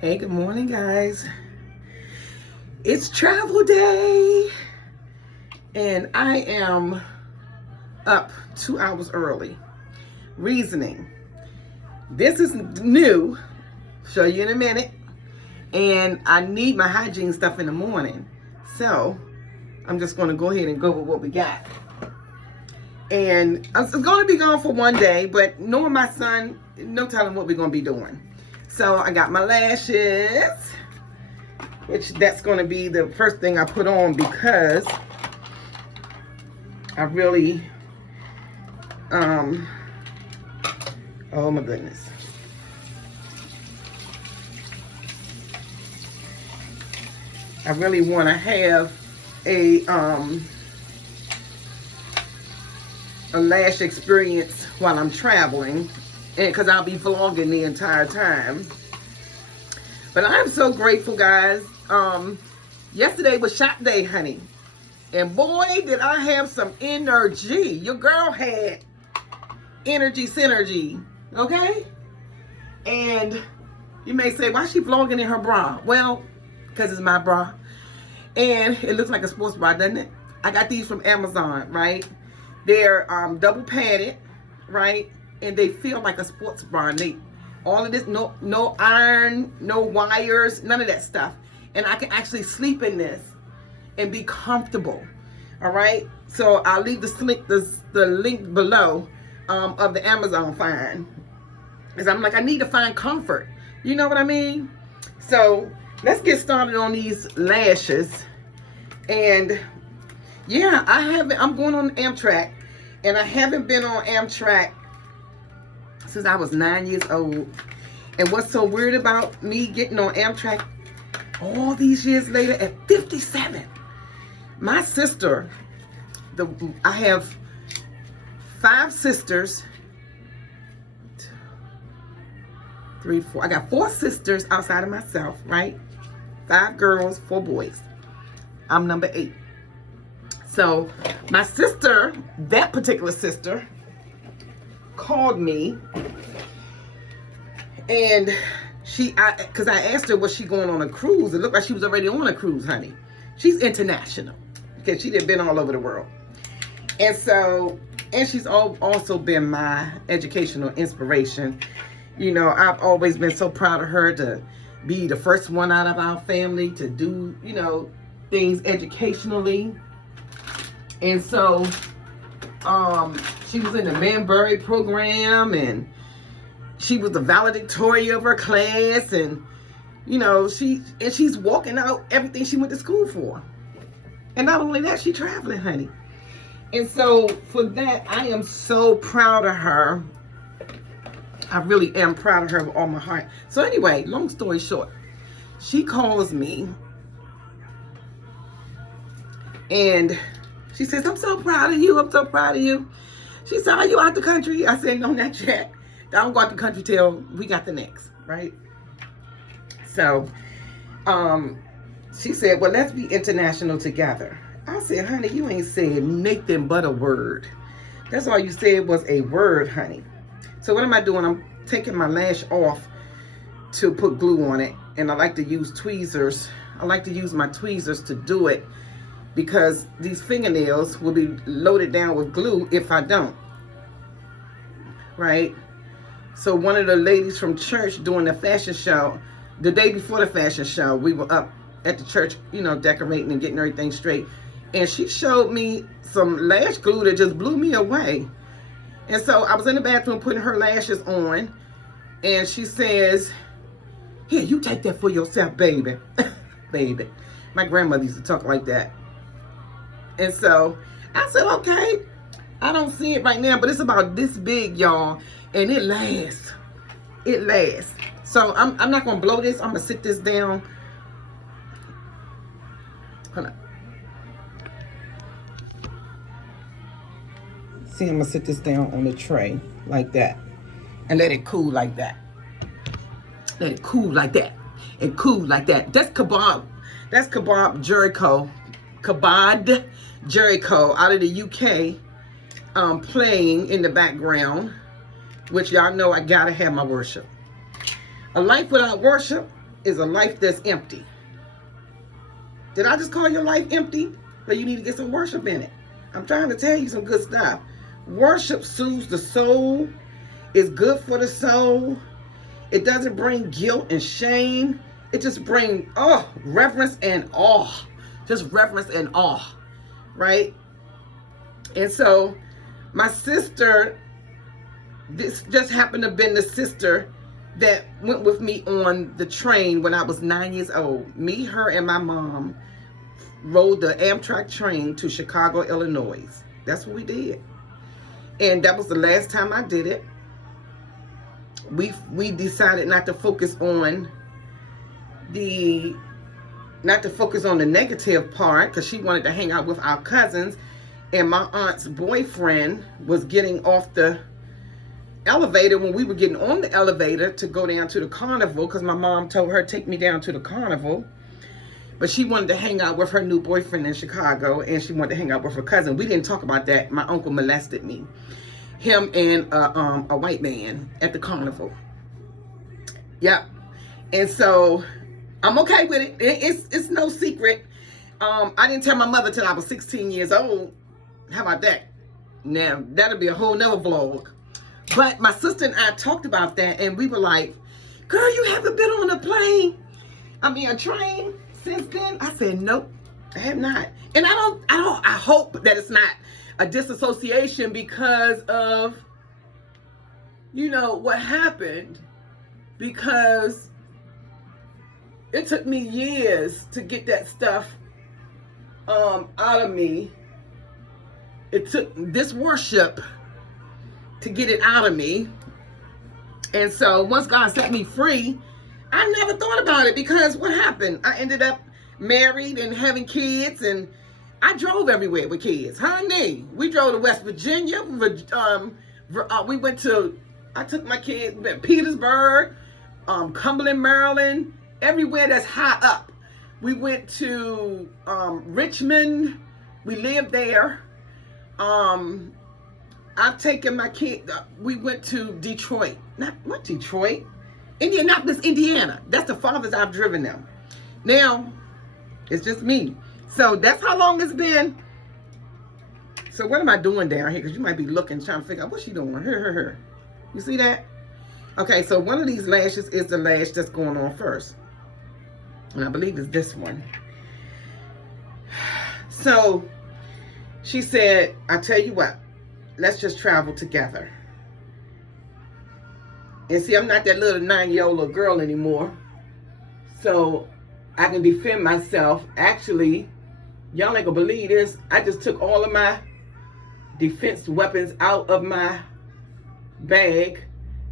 Hey, good morning, guys. It's travel day, and I am up 2 hours early. Reasoning. This is new. Show you in a minute. And I need my hygiene stuff in the morning. So, I'm just going to go ahead and go with what we got. And I'm going to be gone for one day, but knowing my son, no telling what we're going to be doing. So I got my lashes, which that's going to be the first thing I put on because I really, oh my goodness. I really want to have a lash experience while I'm traveling, and because I'll be vlogging the entire time. But I'm so grateful, guys. Yesterday was shop day, honey, and boy did I have some energy. Your girl had energy synergy, okay? And you may say, why is she vlogging in her bra? Well, because it's my bra, and it looks like a sports bra, doesn't it? I got these from Amazon, right? They're double padded, right? And they feel like a sports bra. And they, all of this, no iron, no wires, none of that stuff. And I can actually sleep in this and be comfortable. All right. So I'll leave the link below of the Amazon find, because I'm like, I need to find comfort. You know what I mean? So let's get started on these lashes. And yeah, I'm going on Amtrak, and I haven't been on Amtrak since I was 9 years old. And what's so weird about me getting on Amtrak all these years later at 57? My sister, I have 5 sisters, 3, 4. I got 4 sisters outside of myself, right? 5 girls, 4 boys. I'm number 8. So my sister, that particular sister, called me, and because I asked her, was she going on a cruise? It looked like she was already on a cruise, honey. She's international because she'd been all over the world. And so, and she's also been my educational inspiration. You know, I've always been so proud of her to be the first one out of our family to do, you know, things educationally. And so, she was in the Manbury program, and she was the valedictorian of her class, and you know, she's walking out everything she went to school for. And not only that, she's traveling, honey. And so for that, I am so proud of her. I really am proud of her with all my heart. So anyway, long story short, she calls me and she says, I'm so proud of you. I'm so proud of you. She said, are you out the country? I said, no, not yet. I don't go out the country till we got the next, right? So, she said, well, let's be international together. I said, honey, you ain't said nothing but a word. That's all you said was a word, honey. So what am I doing? I'm taking my lash off to put glue on it. And I like to use tweezers. I like to use my tweezers to do it, because these fingernails will be loaded down with glue if I don't, right? So one of the ladies from church doing the fashion show, the day before the fashion show, we were up at the church, you know, decorating and getting everything straight. And she showed me some lash glue that just blew me away. And so I was in the bathroom putting her lashes on, and she says, here, you take that for yourself, baby. Baby. My grandmother used to talk like that. And so I said, okay, I don't see it right now, but it's about this big, y'all, and it lasts. It lasts. So I'm not going to blow this. I'm going to sit this down. Hold on. See, I'm going to sit this down on the tray like that and let it cool like that. Let it cool like that. And cool like that. That's kebab. That's kebab Jericho. Kebab Jericho out of the UK, playing in the background, which y'all know I gotta have my worship. A life without worship is a life that's empty. Did I just call your life empty? But you need to get some worship in it. I'm trying to tell you some good stuff. Worship soothes the soul. It's good for the soul. It doesn't bring guilt and shame. It just brings, reverence and awe. Just reverence and awe, right? And so my sister, this just happened to have been the sister that went with me on the train when I was 9 years old. Me, her, and my mom rode the Amtrak train to Chicago, Illinois. That's what we did. And that was the last time I did it. We decided not to focus on the negative part, because she wanted to hang out with our cousins, and my aunt's boyfriend was getting off the elevator when we were getting on the elevator to go down to the carnival, because my mom told her take me down to the carnival. But she wanted to hang out with her new boyfriend in Chicago, and she wanted to hang out with her cousin. We didn't talk about that. My uncle molested me, him and a white man at the carnival. Yep. And so I'm okay with it. It's no secret. I didn't tell my mother till I was 16 years old. How about that? Now that'll be a whole nother vlog. But my sister and I talked about that, and we were like, girl, you haven't been on a train since then? I said, nope, I have not. And I hope that it's not a disassociation because of, what happened, because it took me years to get that stuff out of me. It took this worship to get it out of me. And so once God set me free, I never thought about it, because what happened? I ended up married and having kids, and I drove everywhere with kids. Honey, we drove to West Virginia. I took my kids to Petersburg, Cumberland, Maryland, everywhere that's high up. We went to Richmond. We lived there. I've taken my kid. We went to Detroit. Not Detroit. Indianapolis, Indiana. That's the farthest I've driven them. Now, it's just me. So that's how long it's been. So what am I doing down here? Because you might be looking, trying to figure out, what's she doing? Her. You see that? Okay, so one of these lashes is the lash that's going on first. And I believe it's this one. So she said, I tell you what, let's just travel together. And see, I'm not that little 9-year-old little girl anymore. So I can defend myself. Actually, y'all ain't gonna believe this. I just took all of my defense weapons out of my bag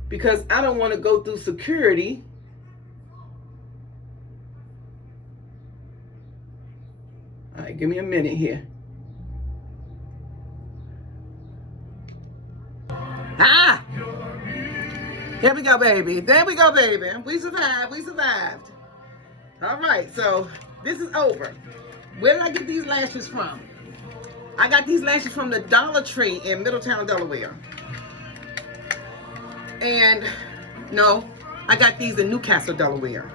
because I don't want to go through security all right, give me a minute here. Here we go, baby. There we go, baby. We survived. All right, so this is over. Where did I get these lashes from? I got these lashes from the Dollar Tree in Middletown, Delaware. And no, I got these in Newcastle, Delaware.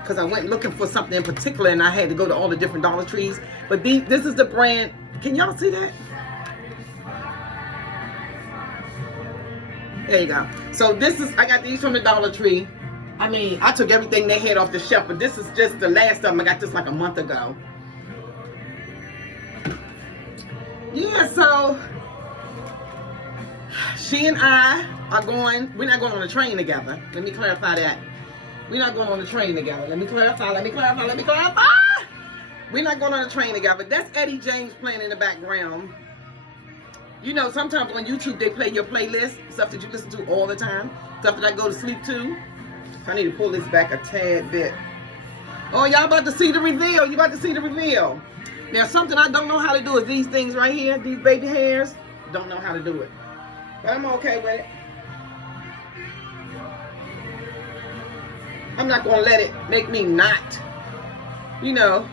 Because I went looking for something in particular and I had to go to all the different Dollar Trees. But this is the brand. Can y'all see that? There you go. So I got these from the Dollar Tree. I mean, I took everything they had off the shelf, but this is just the last of them. I got this like a month ago. Yeah, so she and I are we're not going on a train together. Let me clarify that. We're not going on a train together. Let me clarify. We're not going on a train together. That's Eddie James playing in the background. You know, sometimes on YouTube, they play your playlist, stuff that you listen to all the time, stuff that I go to sleep to. So I need to pull this back a tad bit. Oh, y'all about to see the reveal. You about to see the reveal. Now, something I don't know how to do is these things right here, these baby hairs. Don't know how to do it. But I'm okay with it. I'm not going to let it make me not, you know,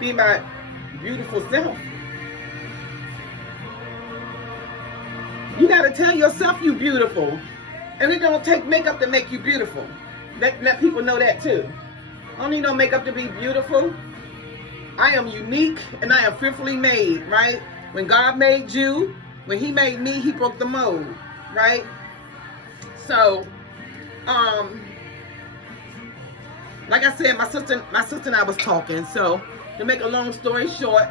be my beautiful self. You got to tell yourself you beautiful. And it don't take makeup to make you beautiful. let people know that too. I don't need no makeup to be beautiful. I am unique and I am fearfully made, right? When God made you, when he made me, he broke the mold, right? So, like I said, my sister and I was talking. So, to make a long story short,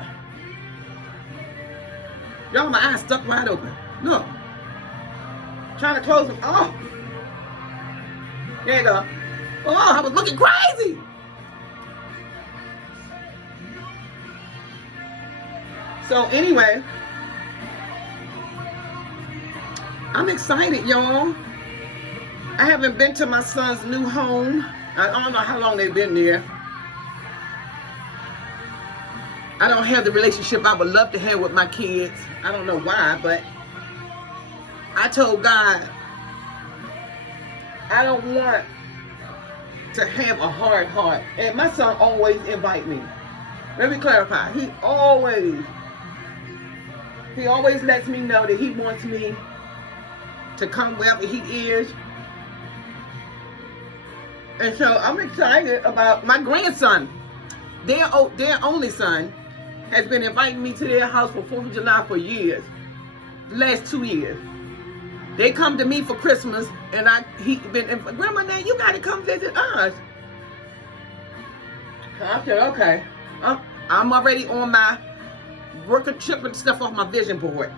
y'all, my eyes stuck wide open. Look. Trying to close them. Oh. There you go. Oh, I was looking crazy. So anyway, I'm excited, y'all. I haven't been to my son's new home. I don't know how long they've been there. I don't have the relationship I would love to have with my kids. I don't know why, but I told God, I don't want to have a hard heart. And my son always invite me. Let me clarify. He always lets me know that he wants me to come wherever he is. And so I'm excited about my grandson. Their only son has been inviting me to their house for 4th of July for years. The last 2 years. They come to me for Christmas, and Grandma, now you got to come visit us. I said, okay. I'm already on my working, chipping stuff off my vision board.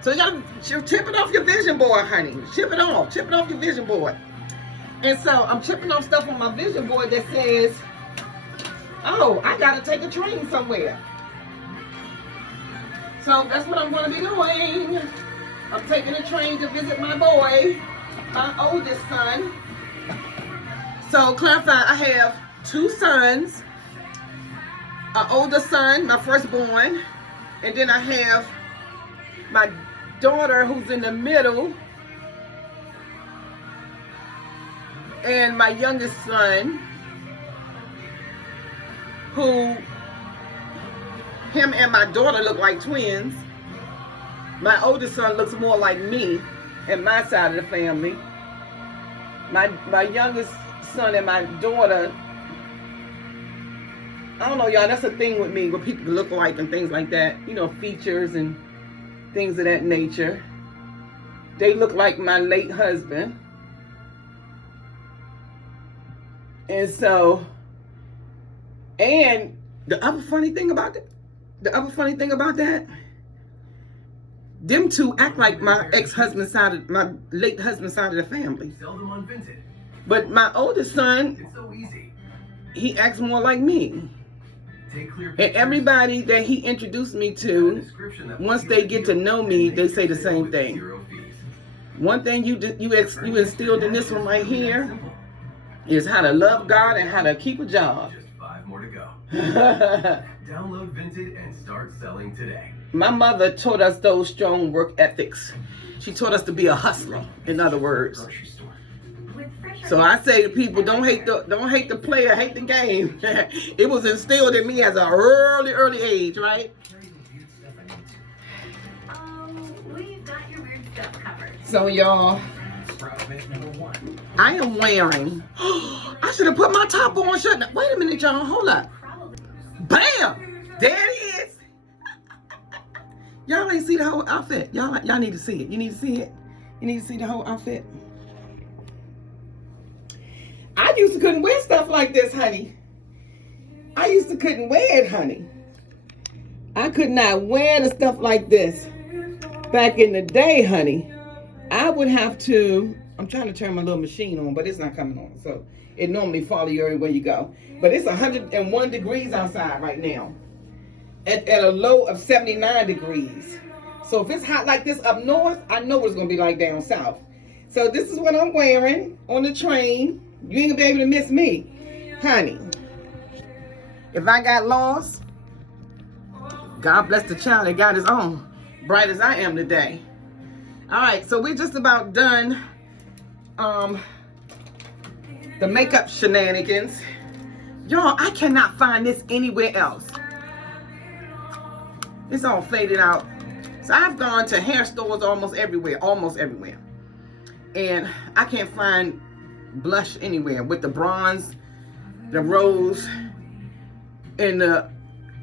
So you got to chip it off your vision board, honey. Chip it off your vision board. And so I'm chipping off stuff on my vision board that says, oh, I got to take a train somewhere. So that's what I'm going to be doing. I'm taking a train to visit my boy, my oldest son. So clarify, I have 2 sons. An older son, my firstborn, and then I have my daughter who's in the middle, and my youngest son, who him and my daughter look like twins. My oldest son looks more like me and my side of the family. My youngest son and my daughter, I don't know, y'all, that's a thing with me, what people look like and things like that. You know, features and things of that nature. They look like my late husband. And so, and the other funny thing about that, them 2 act like my ex-husband's side, my late husband's side of the family. But my oldest son, he acts more like me. And everybody that he introduced me to, once they get to know me, they say the same thing. One thing you instilled in this one right here is how to love God and how to keep a job. Just 5 more to go. Download Vinted and start selling today. My mother taught us those strong work ethics. She taught us to be a hustler, in other words. So I say to people, don't hate the player, hate the game. It was instilled in me as an early age, right? We've got your weird stuff covered. So y'all, I am wearing, I should have put my top on, shouldn't I? Wait a minute, y'all, hold up. Bam! There it is. Y'all ain't see the whole outfit. Y'all need to see it. You need to see it. You need to see the whole outfit. I used to couldn't wear stuff like this, honey. I used to couldn't wear it, honey. I could not wear the stuff like this. Back in the day, honey, I would have to, I'm trying to turn my little machine on, but it's not coming on. So it normally follows you everywhere you go. But it's 101 degrees outside right now. At a low of 79 degrees. So if it's hot like this up north, I know what it's going to be like down south. So this is what I'm wearing on the train. You ain't going to be able to miss me. Honey, if I got lost, God bless the child that got his own. Bright as I am today. All right, so we're just about done the makeup shenanigans. Y'all, I cannot find this anywhere else. It's all faded out. So I've gone to hair stores almost everywhere. And I can't find blush anywhere with the bronze, the rose, and the,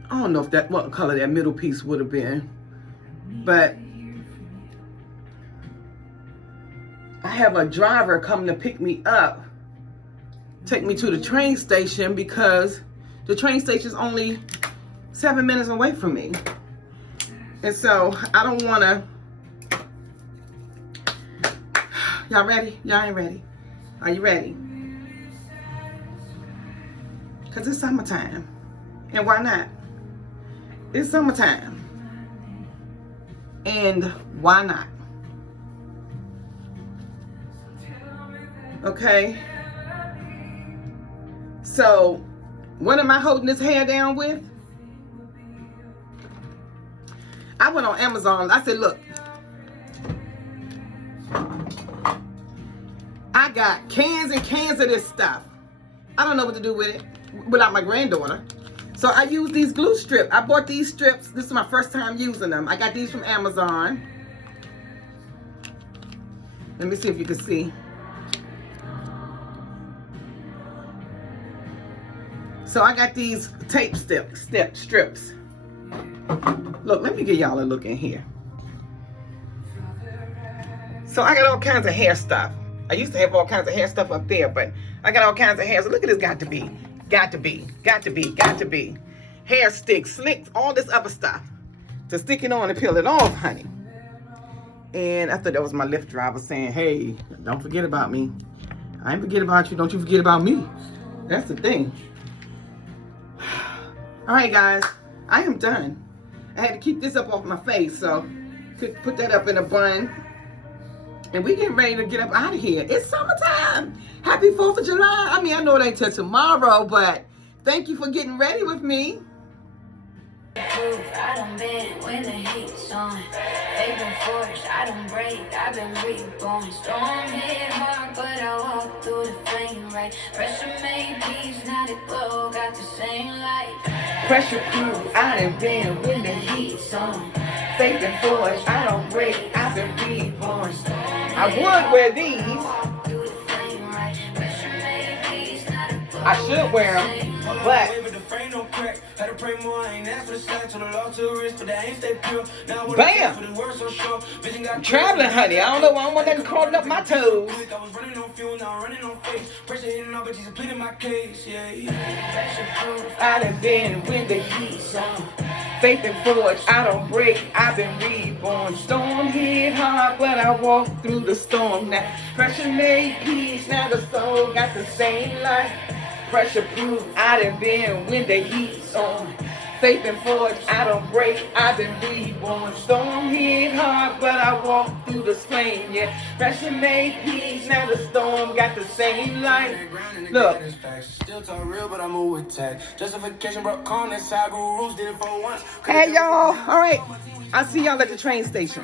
I don't know if that, what color that middle piece would have been, but I have a driver come to pick me up, take me to the train station, because the train station is only 7 minutes away from me. And so I don't want to. Y'all ready? Y'all ain't ready. Are you ready? Because it's summertime. And why not? It's summertime. And why not? Okay. So, what am I holding this hair down with? I went on Amazon. I said, look, I got cans and cans of this stuff. I don't know what to do with it without my granddaughter. So I use these glue strips. I bought these strips. This is my first time using them. I got these from Amazon. Let me see if you can see. So I got these tape strips. Look, let me give y'all a look in here. So I got all kinds of hair stuff. I used to have all kinds of hair stuff up there, but I got all kinds of hair. So look at this, got to be. Hair sticks, slicks, all this other stuff to stick it on and peel it off, honey. And I thought that was my Lyft driver saying, hey, don't forget about me. I ain't forget about you. Don't you forget about me. That's the thing. All right, guys, I am done. I had to keep this up off my face, so could put that up in a bun. And we getting ready to get up out of here. It's summertime. Happy 4th of July. I mean, I know it ain't till tomorrow, but thank you for getting ready with me. I done been when the heat's on. They've been forged, I don't break, I've been reborn. Storm hit hard, but I walk through the flame right. Pressure made peace, now the glow got the same light. Pressure proof, I done been when the heat's on. Faith and forged, I don't break, I've been reborn. I would wear these. I should wear them, but bam! I'm traveling, honey. I don't know why I want nothing crawling up my toes. I done been with the heat on. Faith and forge, I don't break, I've been reborn. Storm hit hard, but I walk through the storm now. Pressure made peace, now the soul got the same light. Pressure proof, I done been when the heat's on. Faith and forge, I don't break, I've been reborn. Storm hit hard, but I walk through the flame, yeah. Pressure made peace, now the storm got the same light. Look. Hey y'all, all right. I'll see y'all at the train station.